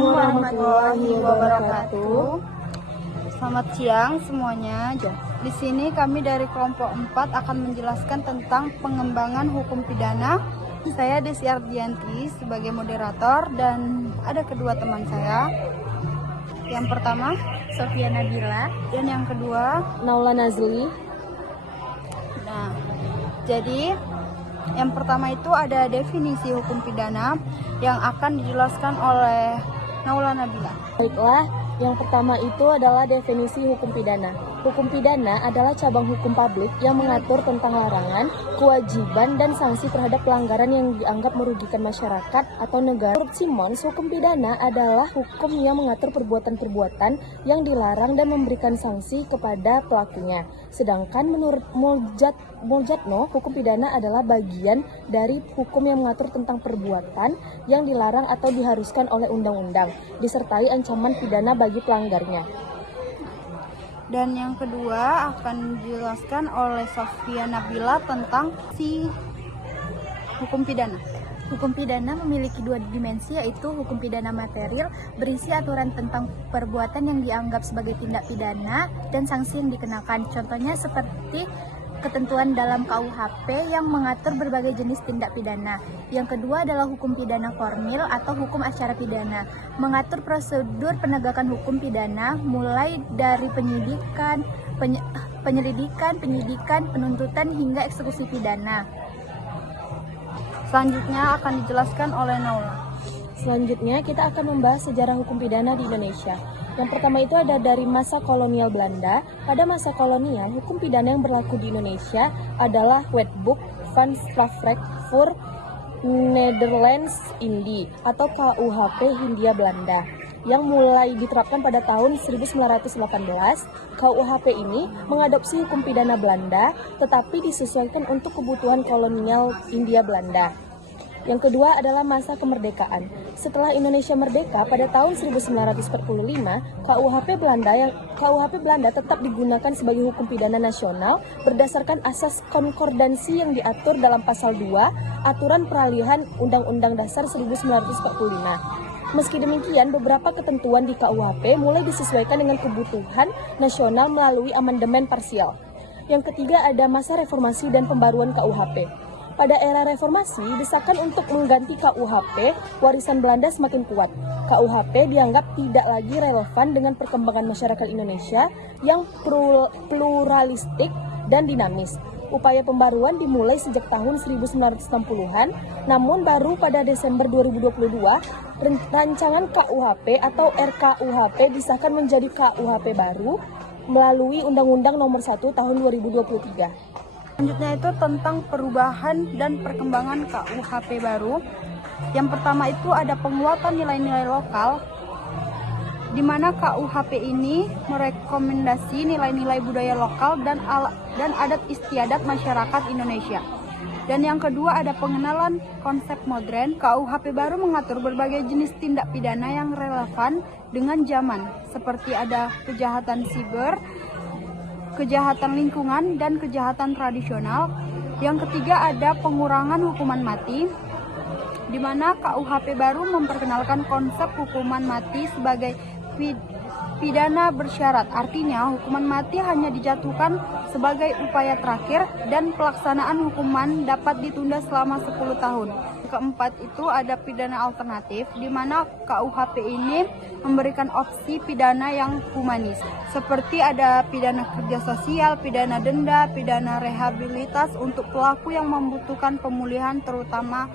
warahmatullahi wabarakatuh. Selamat siang semuanya. Di sini kami dari kelompok 4 akan menjelaskan tentang pengembangan hukum pidana. Saya Desi Ardianti sebagai moderator dan ada kedua teman saya. Yang pertama Sofia Nabila, dan yang kedua Naula Nazli. Nah, jadi yang pertama itu ada definisi hukum pidana yang akan dijelaskan oleh Naula Nabila. Baiklah, yang pertama itu adalah definisi hukum pidana. Hukum pidana adalah cabang hukum publik yang mengatur tentang larangan, kewajiban, dan sanksi terhadap pelanggaran yang dianggap merugikan masyarakat atau negara. Menurut Simons, hukum pidana adalah hukum yang mengatur perbuatan-perbuatan yang dilarang dan memberikan sanksi kepada pelakunya. Sedangkan menurut Moljatno, hukum pidana adalah bagian dari hukum yang mengatur tentang perbuatan yang dilarang atau diharuskan oleh undang-undang, disertai ancaman pidana bagi pelanggarnya. Dan yang kedua akan dijelaskan oleh Sofia Nabila tentang hukum pidana. Hukum pidana memiliki dua dimensi, yaitu hukum pidana material berisi aturan tentang perbuatan yang dianggap sebagai tindak pidana dan sanksi yang dikenakan. Contohnya seperti ketentuan dalam KUHP yang mengatur berbagai jenis tindak pidana. Yang kedua adalah hukum pidana formil atau hukum acara pidana, mengatur prosedur penegakan hukum pidana mulai dari penyelidikan, penyidikan, penuntutan hingga eksekusi pidana. Selanjutnya akan dijelaskan oleh Naula. Selanjutnya kita akan membahas sejarah hukum pidana di Indonesia. Yang pertama itu ada dari masa kolonial Belanda. Pada masa kolonial, hukum pidana yang berlaku di Indonesia adalah Wetboek van Strafrecht voor Nederlands Indie atau KUHP Hindia Belanda yang mulai diterapkan pada tahun 1918. KUHP ini mengadopsi hukum pidana Belanda tetapi disesuaikan untuk kebutuhan kolonial Hindia Belanda. Yang kedua adalah masa kemerdekaan. Setelah Indonesia merdeka pada tahun 1945, KUHP Belanda tetap digunakan sebagai hukum pidana nasional berdasarkan asas konkordansi yang diatur dalam pasal 2 Aturan Peralihan Undang-Undang Dasar 1945. Meski demikian, beberapa ketentuan di KUHP mulai disesuaikan dengan kebutuhan nasional melalui amandemen parsial. Yang ketiga ada masa reformasi dan pembaruan KUHP. Pada era reformasi, desakan untuk mengganti KUHP warisan Belanda semakin kuat. KUHP dianggap tidak lagi relevan dengan perkembangan masyarakat Indonesia yang pluralistik dan dinamis. Upaya pembaruan dimulai sejak tahun 1960-an, namun baru pada Desember 2022, rancangan KUHP atau RKUHP disahkan menjadi KUHP baru melalui Undang-Undang Nomor 1 Tahun 2023. Selanjutnya itu tentang perubahan dan perkembangan KUHP baru. Yang pertama itu ada penguatan nilai-nilai lokal, di mana KUHP ini merekomendasi nilai-nilai budaya lokal dan adat istiadat masyarakat Indonesia. Dan yang kedua ada pengenalan konsep modern. KUHP baru mengatur berbagai jenis tindak pidana yang relevan dengan zaman, seperti ada kejahatan siber, kejahatan lingkungan, dan kejahatan tradisional. Yang ketiga ada pengurangan hukuman mati, di mana KUHP baru memperkenalkan konsep hukuman mati sebagai pidana bersyarat. Artinya hukuman mati hanya dijatuhkan sebagai upaya terakhir dan pelaksanaan hukuman dapat ditunda selama 10 tahun. Keempat itu ada pidana alternatif, di mana KUHP ini memberikan opsi pidana yang humanis, seperti ada pidana kerja sosial, pidana denda, pidana rehabilitas untuk pelaku yang membutuhkan pemulihan terutama